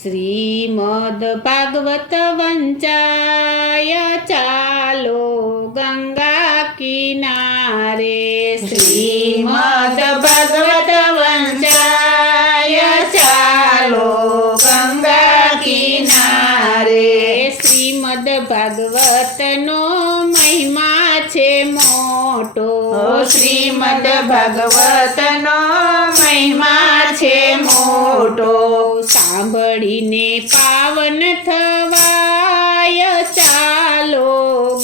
શ્રીમદ ભાગવત વંચાય ચાલો ગંગા કિનારે। શ્રીમદ ભાગવત વંચાય ચાલો ગંગા કિનારે। શ્રીમદ ભાગવતનો મહિમા છે મોટો। શ્રીમદ ભાગવતનો મહિમા છે મોટો। સાંભળીને પાવન થવાય ચાલો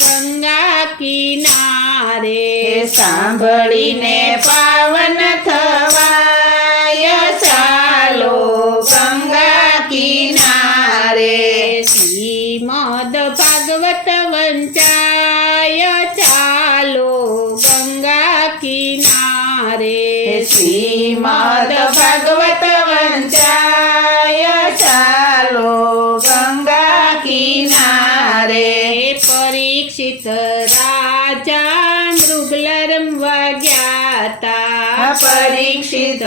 ગંગા કિનારે। સાંભળીને પાવન થવાય ચાલો ગંગા કિનારે। શ્રીમદ ભાગવત વંચાય ચાલો ગંગા કિનારે। શ્રીમદ ભાગવત વંચાય ચાલો ગંગા કિનારે। પરીક્ષિત રાજા મૃગલ રમવા ગયા તા। પરીક્ષિત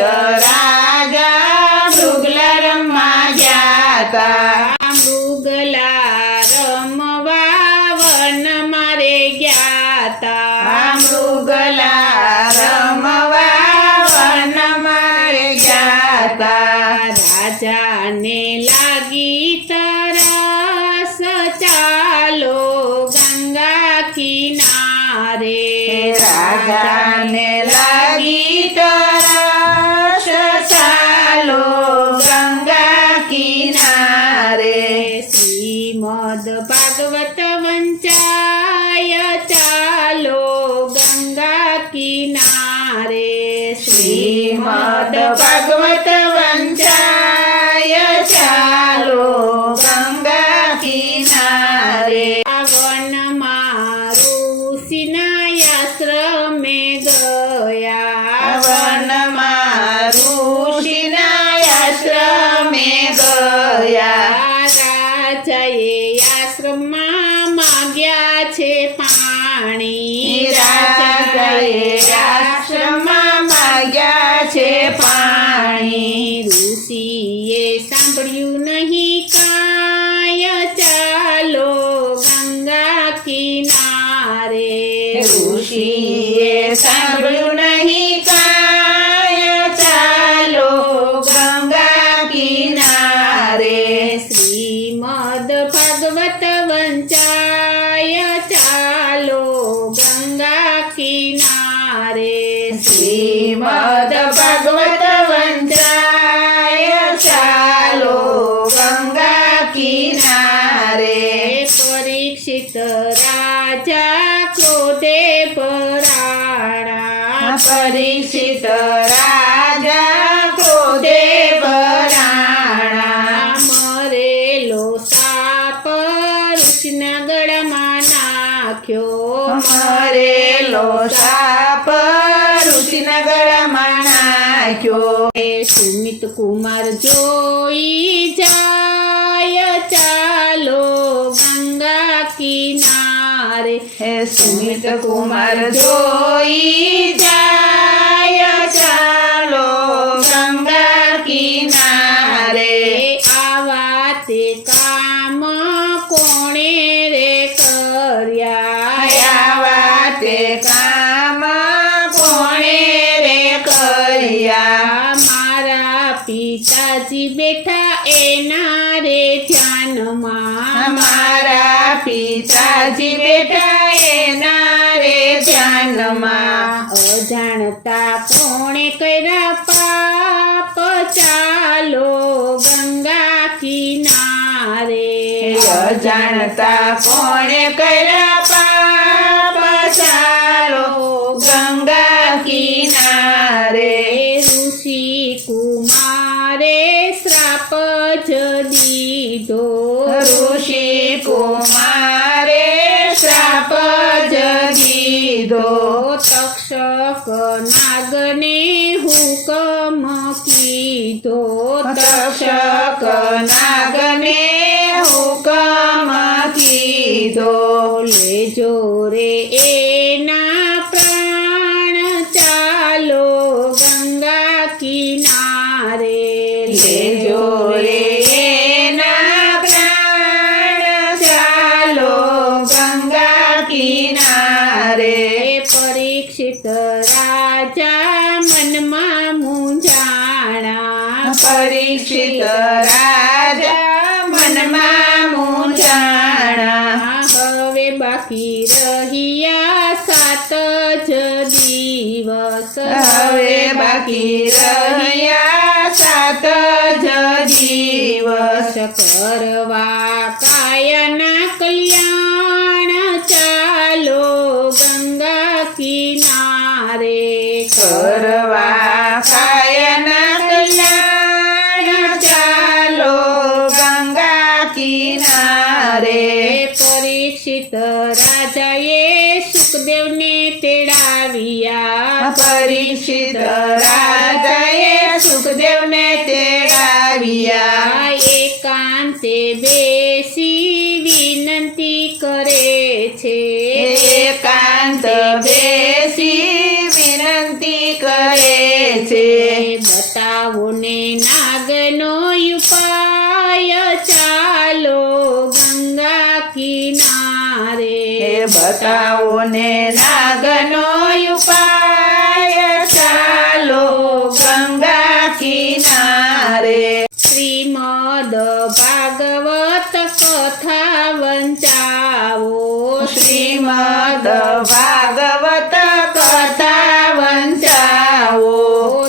રાજા મૃગલ રમવા ગયા તા। મૃગલા રમવા વન મારે ગયા તા। મૃગલા રમવા વન મારે ગયા તા। રાજાને લાગી તરસ ચાલો ગંગા કિનારે। રાજાને લાગી તરસ ચાલો ગંગા કિનારે। શ્રીમદ ભાગવત વંચાય ચાલો ગંગા કિનારે। શ્રીમદ ભાગવત વંચાય ચાલો ગંગા કિનારે। વનમાં ઋષિના આશ્રમે ગયા। વનમાં ઋષિના આશ્રમે ગયા। રાજાએ આશ્રમમાં માગ્યા છે પાણી। રાજાએ આશ્રમમાં માગ્યા છે પાણી। ઋષિએ સાંભળ્યું નહીં કાય ચાલો ગંગા કિનારે। ઋષિએ સાંભળ્યું નહીં કાય ચાલો ગંગા કિનારે। શ્રીમદ ભાગવત વંચાય ચાલો ગંગા કિનારે। શ્રીમદ ભાગવત વંચાય ચાલો ગંગા કિનારે। પરીક્ષિત રાજા ક્રોધે ભરાણા। પરીક્ષિત રાજા ક્રોધે ભરાણા। મરેલો સાપ ઋષિના ગળામાં નાખ્યો। મરેલો સાપ ઋષિના ગળામાં નાખ્યો। સુમિત કુમાર જોઈ જાય ચાલો ગંગા કિનારે। સુમિત કુમાર જોઈ જાય ચાલો ગંગા કિનારે। આવા તે કામ કોણે રે કર્યા। આવા તે કામ કોણે રે કર્યા। મારા પિતાજી બેઠા એના રે ધ્યાનમાં। મારા પિતાજી બેઠા એના રે ધ્યાનમાં। અજાણતા કોણે કર્યા પાપ ચાલો ગંગા કિનારે। અજાણતા કોણે કર્યા પાપ ચાલો ગંગા કિનારે। ઋષિ કુમારે શ્રાપ જ દીધો। ઋષિ કુમારે શ્રાપ જ દીધો। તક્ષક નાગને હુકમ કીધો। તક્ષક નાગને હુકમ કીધો। લેજો રે એના પ્રાણ ચાલો ગંગા કિનારે। લેજો રે કિનારે પરીક્ષિત રાજા મનમાં મૂંઝાણા પરીક્ષિત રાજા મનમાં મૂંઝાણા હવે બાકી રહ્યા 7 જ દિવસ હવે બાકી રહ્યા 7 જ દિવસ કરવા કાયાના કલ્યાણ ચાલો ગંગા કિનારે કરવા કાયના કલ્યાણ ચાલો ગંગા કિનારે પરીક્ષિત રાજાએ સુખદેવને તેડાવ્યા પરીક્ષિત રાજાએ સુખદેવને તેડાવ્યા એકાંતે બેસી વિનંતી કરે છે એકાંત બેસી વિનંતી કરે છે બતાવો ને નાગનો ઉપાય ચાલો ગંગા કિનારે બતાવો ને નાગનો ઉપાય ચાલો ગંગા કિનારે શ્રીમદ ભાગવત કથા વંચાવો શ્રીમદ ભાગવત કથા વંચાવો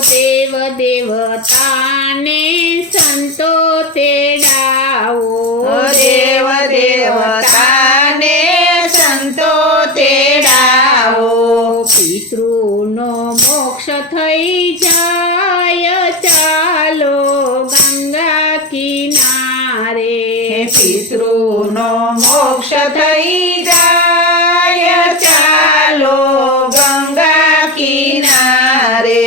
દેવ દેવતાને સંતો તેડાવો દેવ દેવતાને સંતો તેડાવો પિતૃનો મોક્ષ થઈ જાય ચાલો ગંગા કિનારે પિતૃનો મોક્ષ થઈ જાય ચાલો ગંગા કિનારે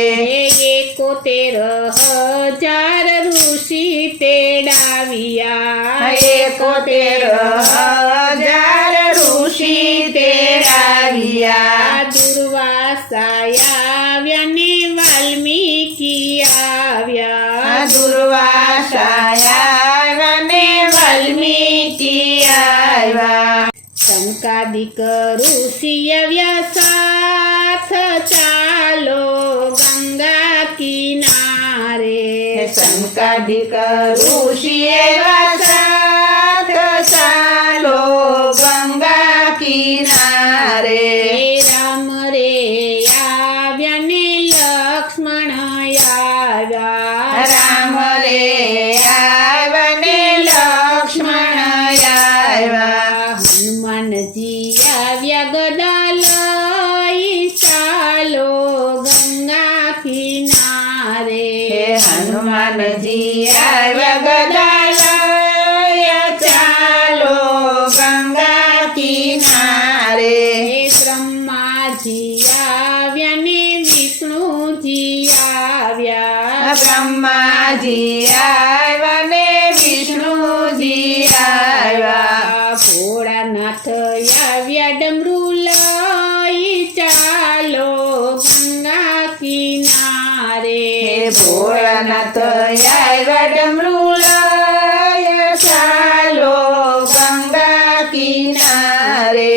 71,000 ઋષિ તેડાવ્યા 71,000 ઋષિ તેડાવ્યા દુર્વાસા આવ્યા ને વાલ્મીકી આવ્યા દુર્વાસા આવ્યા ને વાલ્મીકી આવ્યા સંકાદિક ઋષિ આવ્યા સાથ ચાલો ગંગા કિનારે સંકાદિક ઋષિ એવા સાથ ચાલો ગંગા કિનારે રામ રે આવ્યા ને લક્ષ્મણ આવ્યા રામ રે આવ્યા ને લક્ષ્મણ આવ્યા હનુમાનજી આવ્યા ગદા લઈ ચાલો ગંગા કિનારે હનુમાનજી આવ્યા ગદા લઈ ચાલો ગંગા કિનારે બ્રહ્માજી આવ્યા ને વિષ્ણુજી આવ્યા બ્રહ્માજી આવ્યા ને વિષ્ણુજી આવ્યા ભોળાનાથ આવ્યા ડમરૂ લઈ ચાલો ગંગા કિનારે ભોળાનાથ આવ્યા ડમરૂ લઈ ચાલો ગંગા કિનારે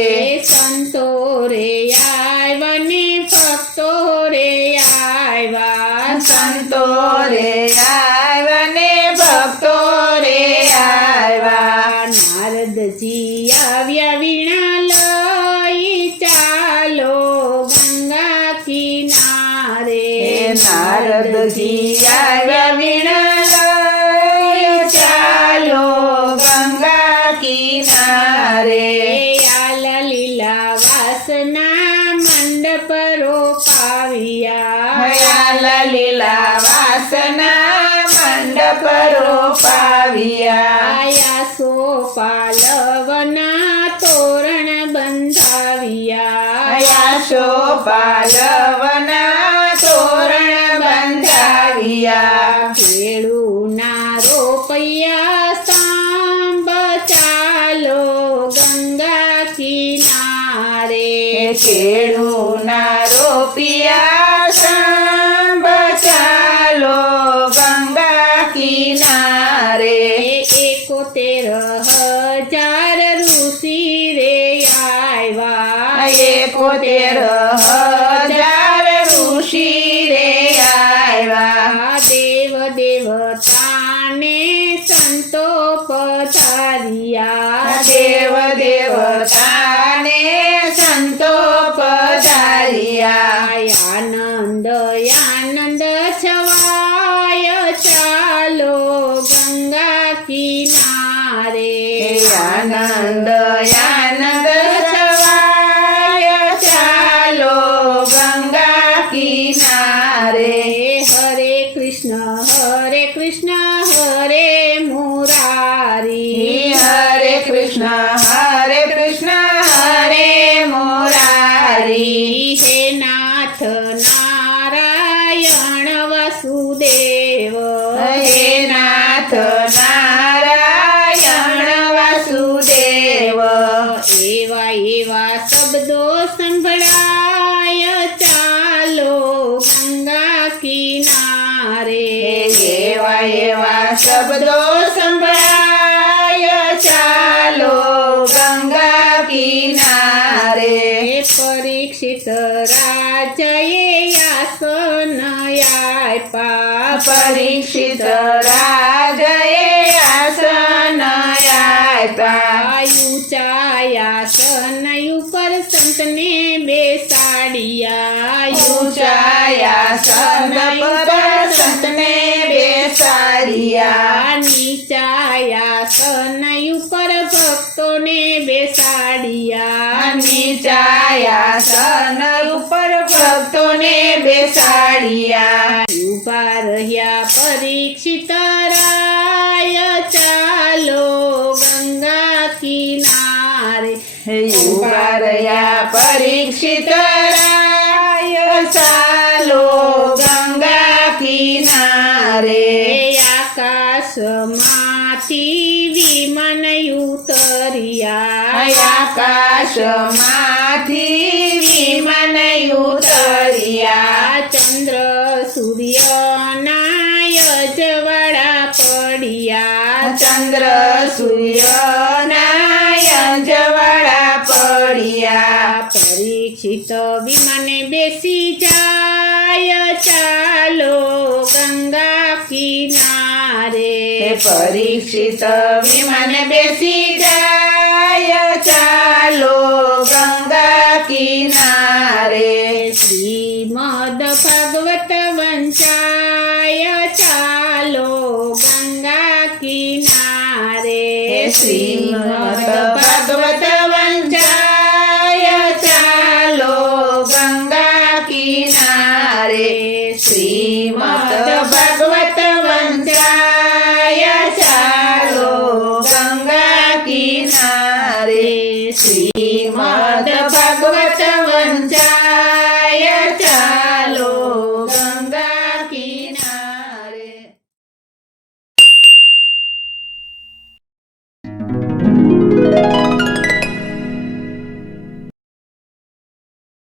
સંતો રે આવ્યા ને ભક્તો રે આવ્યા સંતો રે આવ્યા ને ભક્તો રે આવ્યા નારદજી આવ્યા વીણા લઈ ચાલો ગંગા કિનારે નારદજી આવ્યા વીણા લઈ ચાલો ગંગા કિનારે આલા લીલા વાસના મંડપ રોપાવ્યા હયાલા લીલા વાસના મંડપ રોપાવ્યા આયા સોપાલવના તોરણ બંધાવ્યા હયાશો પાલવના તોરણ બંધાવ્યા ખેડૂના રોપૈયા સાંભ ચાલો ગંગા કિનારે ખેડૂના રોપિયા સાંભ ચાલો ગંગા કિનારે 71,000 ઋષિ રે આવ્યા 71,000 ઋષિ રે આવ્યા. દેવ દેવતાને સંતો પધાર્યા. દેવ દેવતાને સંતો પધાર્યા. આનંદ આનંદ છવાય ચાલો ગંગા કિનારે. આનંદ આનંદ છવાય ચાલો ગંગા કિનારે. હરે કૃષ્ણ હરે મુરારી. હરે કૃષ્ણ હરે મુરારી. હે નાથ નારાયણ વાસુદેવ. હે નાથ નારાયણ વાસુદેવ. એવા એવા શબ્દો સંભળાય ચાલો ગંગા કિનારે. એવા એવા શબ્દો સંભળાય ચાલો ગંગા કિનારે. પરીક્ષિત રાજાએ આસન આપ્યા. પરીક્ષિત રાજાએ આસન આપ્યા. ઊંચાયાસન ઉપર સંતને બેસાડ્યા. ઊંચાયાસન પર સંતને બેસાડ્યા. નીચાયાસન ઉપર ભક્તોને બેસાડ્યા. નીચાયાસન ઉપર ભક્તોને બેસાડ્યા. ઉભા રહ્યા પરીક્ષિત રાય ચાલો ગંગા કિનારે. ઉભા રહ્યા પરીક્ષિત રાય ચાલો ગંગા કિનારે. આકાશમાંથી વિમાન ઉતર્યા. આકાશમાંથી વિમાન ઉતર્યા. ચંદ્ર સૂર્યના અજવાળા પડ્યા. ચંદ્ર સૂર્યના અજવાળા પડ્યા. પરીક્ષિત વિમાને બેસી જાય ચાલો ગંગા કિનારે. પરીક્ષિત વિમાન બેસી જાય ચાલો ગંગા કિનારે. શ્રીમદ ભાગવત વંચાય ચાલો ગંગા કિનારે. શ્રીમદ